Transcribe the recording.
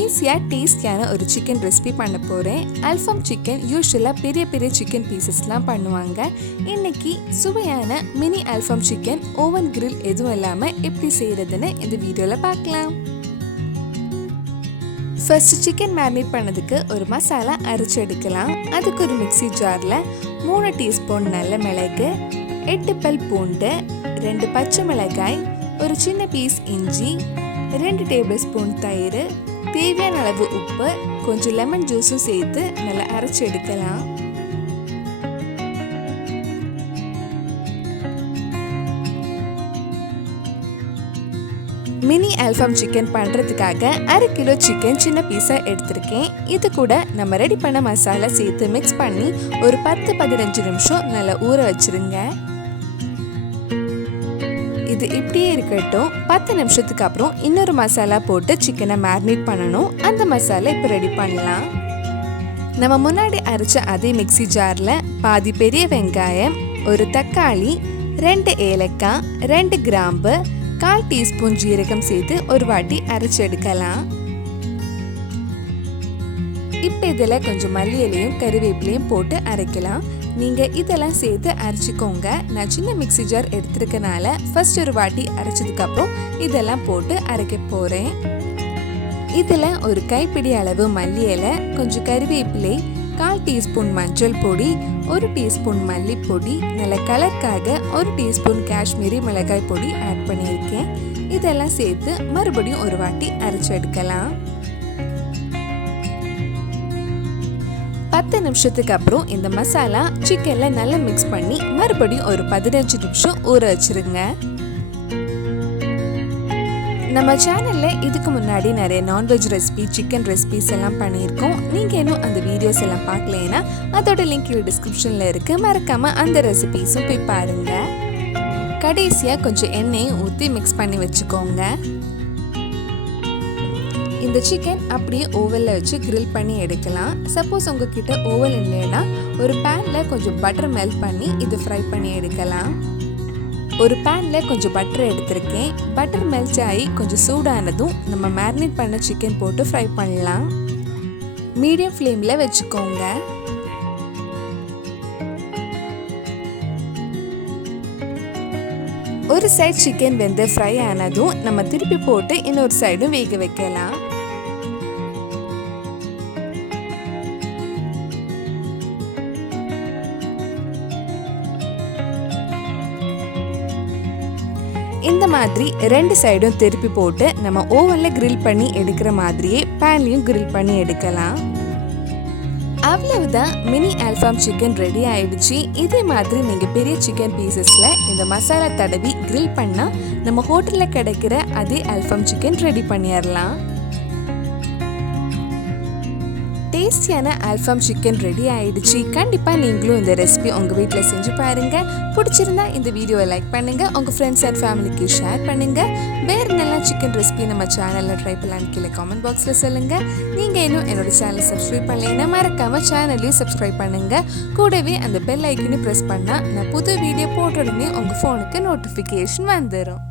ஈஸியா டேஸ்டியான ஒரு சிக்கன் ரெசிபி பண்ண போறேன். அல்ஃபாம் சிக்கன் யூசுவலா பெரிய பெரிய சிக்கன் பீசஸ்லாம் பண்ணுவாங்க. இன்னைக்கு சுவையான மினி அல்ஃபாம் சிக்கன் ஓவன் கிரில் எதுவும் இல்லாம எப்படி செய்யறதுன்னு இந்த வீடியோல பார்க்கலாம். ஃபர்ஸ்ட் சிக்கன் மேரினேட் பண்ணதுக்கு ஒரு மசாலா அரைச்சு எடுக்கலாம். அதுக்கு ஒரு மிக்ஸி ஜார்ல 3 டீஸ்பூன் நல்ல மிளகு, 8 பல் பூண்டு, 2 பச்சை மிளகாய், ஒரு சின்ன பீஸ் இஞ்சி, 2 டேபிள் ஸ்பூன் தயிர், தேவையான அளவு உப்பு, கொஞ்சம் லெமன் ஜூஸும் சேர்த்து நல்லா அரைச்சி எடுக்கலாம். மினி அல்ஃபாம் சிக்கன் பண்ணுறதுக்காக 1/2 கிலோ சிக்கன் சின்ன பீஸாக எடுத்திருக்கேன். இது கூட நம்ம ரெடி பண்ண மசாலா சேர்த்து மிக்ஸ் பண்ணி ஒரு 10-15 நிமிஷம் நல்லா ஊற வச்சிருங்க. இது இப்படியே இருக்கட்டும். 10 நிமிஷத்துக்கு அப்புறம் இன்னொரு மசாலா போட்டு சிக்கனை மேரினேட் பண்ணணும். அந்த மசாலா இப்போ ரெடி பண்ணலாம். நம்ம முன்னாடி அரைச்ச அதே மிக்ஸி ஜாரில் பாதி பெரிய வெங்காயம், ஒரு தக்காளி, 2 ஏலக்காய், 2 கிராம்பு, 1/4 டீஸ்பூன் ஜீரகம் சேர்த்து ஒரு வாட்டி அரைச்சி எடுக்கலாம். இப்போ இதில் கொஞ்சம் மல்லி இலையும் கறிவேப்பிலையும் போட்டு அரைக்கலாம். நீங்கள் இதெல்லாம் சேர்த்து அரைச்சிக்கோங்க. நான் சின்ன மிக்ஸி ஜார் எடுத்துருக்கனால ஃபர்ஸ்ட் ஒரு வாட்டி அரைச்சதுக்கப்புறம் இதெல்லாம் போட்டு அரைக்க போகிறேன். இதில் ஒரு கைப்பிடி அளவு மல்லி இலை, கொஞ்சம் கறிவேப்பிலை, 1/4 டீஸ்பூன் மஞ்சள் பொடி, 1 டீஸ்பூன் மல்லிப்பொடி, நல்ல கலருக்காக 1 டீஸ்பூன் காஷ்மீரி மிளகாய் பொடி ஆட் பண்ணியிருக்கேன். இதெல்லாம் சேர்த்து மறுபடியும் ஒரு வாட்டி அரைச்சி எடுக்கலாம். 10 நிமிஷத்துக்கு அப்புறம் இந்த மசாலா சிக்கன்ல நல்லா மிக்ஸ் பண்ணி மறுபடியும் ஒரு 15 நிமிஷம் ஊற வச்சிருங்க. நம்ம சேனல்ல இதுக்கு முன்னாடி நிறைய நான்வெஜ் ரெசிபி, சிக்கன் ரெசிபிஸ் எல்லாம் பண்ணியிருக்கோம். நீங்க இன்னும் அந்த வீடியோஸ் எல்லாம் பார்க்கலைன்னா அதோட லிங்க் டிஸ்கிரிப்ஷன்ல இருக்கு. மறக்காம அந்த ரெசிபிஸும் போய் பாருங்க. கடைசியா கொஞ்சம் எண்ணெயை ஊற்றி மிக்ஸ் பண்ணி வச்சுக்கோங்க. இந்த சிக்கன் அப்படியே ஓவனில் வச்சு கிரில் பண்ணி எடுக்கலாம். சப்போஸ் உங்ககிட்ட ஓவன் இல்லைன்னா ஒரு பேனில் கொஞ்சம் பட்டர் மெல்ட் பண்ணி இது ஃப்ரை பண்ணி எடுக்கலாம். ஒரு பேனில் கொஞ்சம் பட்டர் எடுத்திருக்கேன். பட்டர் மெல்ட் ஆகி கொஞ்சம் சூடானதும் நம்ம மேரினேட் பண்ண சிக்கன் போட்டு ஃப்ரை பண்ணலாம். மீடியம் ஃப்ளேமில் வச்சுக்கோங்க. ஒரு சைடு சிக்கன் வெந்து ஃப்ரை ஆனதும் நம்ம திருப்பி போட்டு இன்னொரு சைடும் வேக வைக்கலாம். இந்த மாதிரி 2 சைடும் திருப்பி போட்டு நம்ம ஓவனில் கிரில் பண்ணி எடுக்கிற மாதிரியே பேன்லையும் கிரில் பண்ணி எடுக்கலாம். அவ்வளவுதான், மினி அல்ஃபாம் சிக்கன் ரெடி ஆயிடுச்சு. இதே மாதிரி நீங்க பெரிய சிக்கன் பீசஸ்ல இந்த மசாலா தடவி கிரில் பண்ணா நம்ம ஹோட்டல்ல கிடைக்கிற அதே அல்ஃபாம் சிக்கன் ரெடி பண்ணிடலாம். டேஸ்டியான அல்ஃபாம் சிக்கன் ரெடி ஆயிடுச்சு. கண்டிப்பா நீங்களும் இந்த ரெசிபி உங்க வீட்டில் செஞ்சு பாருங்க. பிடிச்சிருந்தா இந்த வீடியோவை லைக் பண்ணுங்க, உங்க ஃப்ரெண்ட்ஸ் அண்ட் ஃபேமிலிக்கு ஷேர் பண்ணுங்க. வேற நல்ல சிக்கன் ரெசிபி நம்ம சேனல்ல ட்ரை பண்ணலான்னு கீழே கமெண்ட் பாக்ஸ்ல சொல்லுங்க. நீங்க இன்னும் என்னோட சேனலை சப்ஸ்கிரைப் பண்ணலைன்னா மறக்காம சேனலையும் சப்ஸ்கிரைப் பண்ணுங்க. கூடவே அந்த பெல் ஐக்கனையும் பிரஸ் பண்ணா நான் புது வீடியோ போட்ட உடனே உங்க போனுக்கு நோட்டிஃபிகேஷன் வந்துடும்.